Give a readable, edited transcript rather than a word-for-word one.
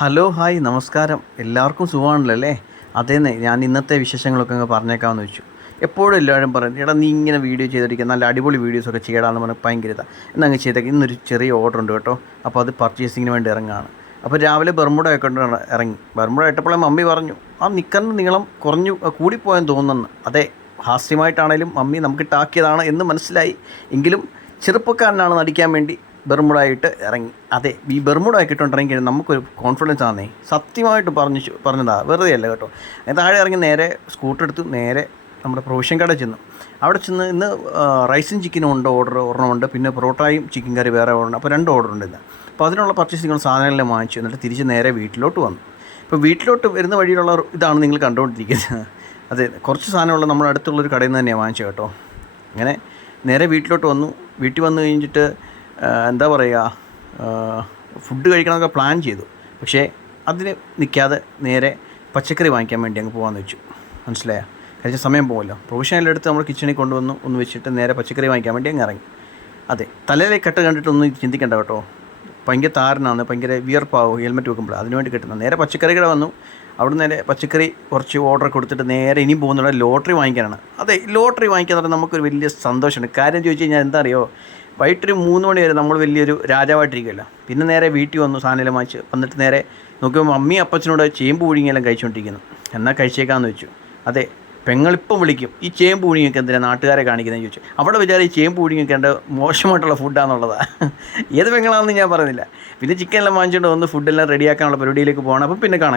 Hello hi നമസ്കാരം. എല്ലാവർക്കും സുഖമാണല്ലോ അല്ലേ? അതേന്നെ, ഞാൻ ഇന്നത്തെ വിശേഷങ്ങളൊക്കെ അങ്ങ് പറഞ്ഞേക്കാമെന്ന് വെച്ചു. എപ്പോഴും എല്ലാവരും പറയും, എടാ നീ ഇങ്ങനെ വീഡിയോ ചെയ്തിരിക്കുക, നല്ല അടിപൊളി വീഡിയോസൊക്കെ ചെയ്യടാന്ന് പറഞ്ഞാൽ ഭയങ്കര ഇതാണ്. എന്നാൽ അങ്ങ് ചെയ്തേക്ക്. ഇന്നൊരു ചെറിയ ഓർഡർ ഉണ്ട് കേട്ടോ. അപ്പോൾ അത് പർച്ചേസിങ്ങിന് വേണ്ടി ഇറങ്ങുകയാണ്. അപ്പോൾ രാവിലെ ബർമുഡയൊക്കെ കൊണ്ട് ഇറങ്ങി. ബർമുഡ ഇട്ടപ്പോഴേ മമ്മി പറഞ്ഞു, ആ നിൽക്കുന്ന നീളം കുറഞ്ഞു കൂടിപ്പോയെന്ന് തോന്നുന്നു. അതെ, ഹാസ്യമായിട്ടാണേലും മമ്മി നമുക്ക് ടാക്കിയതാണ് എന്ന് മനസ്സിലായി. എങ്കിലും ചെറുപ്പക്കാരനാണ് നടിക്കാൻ വേണ്ടി ബെർമുഡായിട്ട് ഇറങ്ങി. അതെ, ഈ ബെർമുഡയൊക്കെ ഇട്ടുകൊണ്ട് ഇറങ്ങി കഴിഞ്ഞാൽ നമുക്കൊരു കോൺഫിഡൻസ് ആണേ. സത്യമായിട്ട് പറഞ്ഞതാണ്, വെറുതെ അല്ല കേട്ടോ. താഴെ ഇറങ്ങി നേരെ സ്കൂട്ടർ എടുത്ത് നേരെ നമ്മുടെ പ്രൊവിഷൻ കടയിൽ ചെന്നു. അവിടെ ചെന്ന് ഇന്ന് റൈസും ചിക്കനും ഉണ്ട് ഓർഡർ, ഒരെണ്ണമുണ്ട്. പിന്നെ പൊറോട്ടയും ചിക്കൻ കറി വേറെ ഓർഡർ. അപ്പോൾ 2 ഓർഡർ ഉണ്ട് ഇന്ന്. അപ്പോൾ അതിനുള്ള പർച്ചേസിങ് സാധനങ്ങളെല്ലാം വാങ്ങിച്ചു. എന്നിട്ട് തിരിച്ച് നേരെ വീട്ടിലോട്ട് വന്നു. ഇപ്പോൾ വീട്ടിലോട്ട് വരുന്ന വഴിയിലുള്ള ഇതാണ് നിങ്ങൾ കണ്ടുകൊണ്ടിരിക്കുന്നത്. അതെ, കുറച്ച് സാധനമുള്ള നമ്മുടെ അടുത്തുള്ളൊരു കടയിൽ നിന്ന് തന്നെയാണ് വാങ്ങിച്ചത് കേട്ടോ. അങ്ങനെ നേരെ വീട്ടിലോട്ട് വന്നു. വീട്ടിൽ വന്നു കഴിഞ്ഞിട്ട് എന്താ പറയുക, ഫുഡ് കഴിക്കണമെന്നൊക്കെ പ്ലാൻ ചെയ്തു. പക്ഷേ അതിന് നിൽക്കാതെ നേരെ പച്ചക്കറി വാങ്ങിക്കാൻ വേണ്ടി അങ്ങ് പോകാമെന്ന് വെച്ചു. മനസ്സിലായോ? കഴിച്ച സമയം പോകുമല്ലോ. പ്രൊഫഷണലെല്ലാം എടുത്ത് നമ്മൾ കിച്ചണിൽ കൊണ്ടുവന്നു ഒന്ന് വെച്ചിട്ട് നേരെ പച്ചക്കറി വാങ്ങിക്കാൻ വേണ്ടി അങ്ങ് ഇറങ്ങി. അതെ, തലയിലെ കെട്ട് കണ്ടിട്ടൊന്നും ചിന്തിക്കേണ്ട കേട്ടോ. ഭയങ്കര താരനാണ്, ഭയങ്കര വിയർപ്പാവും ഹെൽമെറ്റ് വെക്കുമ്പോൾ. അതിനുവേണ്ടി കിട്ടുന്നത് നേരെ പച്ചക്കറി കട വന്നു. അവിടെ നേരെ പച്ചക്കറി കുറച്ച് ഓർഡർ കൊടുത്തിട്ട് നേരെ ഇനിയും പോകുന്നത് ലോട്ടറി വാങ്ങിക്കാനാണ്. അതെ, ലോട്ടറി വാങ്ങിക്കാൻ പറഞ്ഞാൽ നമുക്കൊരു വലിയ സന്തോഷമാണ്. കാര്യം ചോദിച്ചു കഴിഞ്ഞാൽ എന്താ അറിയോ, വൈകിട്ടൊരു 3 മണി വരെ നമ്മൾ വലിയൊരു രാജാവായിട്ടിരിക്കുമല്ലോ. പിന്നെ നേരെ വീട്ടിൽ വന്നു, സാധനമെല്ലാം വാങ്ങിച്ച് വന്നിട്ട് നേരെ നോക്കിയപ്പോൾ അമ്മയും അപ്പച്ചനോട് ചേമ്പ് പുഴുങ്ങിയെല്ലാം കഴിച്ചുകൊണ്ടിരിക്കുന്നു. എന്നാൽ കഴിച്ചേക്കാമെന്ന് വെച്ചു. അതെ, പെങ്ങളിപ്പം വിളിക്കും, ഈ ചേമ്പ് പുഴുങ്ങിയൊക്കെ എന്തിനാണ് നാട്ടുകാരെ കാണിക്കുന്നതെന്ന് ചോദിച്ചു. അവിടെ വിചാരം ഈ ചേമ്പ് പുഴുങ്ങിയൊക്കെ എൻ്റെ മോശമായിട്ടുള്ള ഫുഡാണെന്നുള്ളതാണ്. ഏത് പെങ്ങളാണെന്ന് ഞാൻ പറയുന്നില്ല. പിന്നെ ചിക്കനെല്ലാം വാങ്ങിച്ചുകൊണ്ട് വന്ന് ഫുഡെല്ലാം റെഡിയാക്കാനുള്ള പരിപാടിയിലേക്ക് പോകണം. അപ്പം പിന്നെ കാണാം.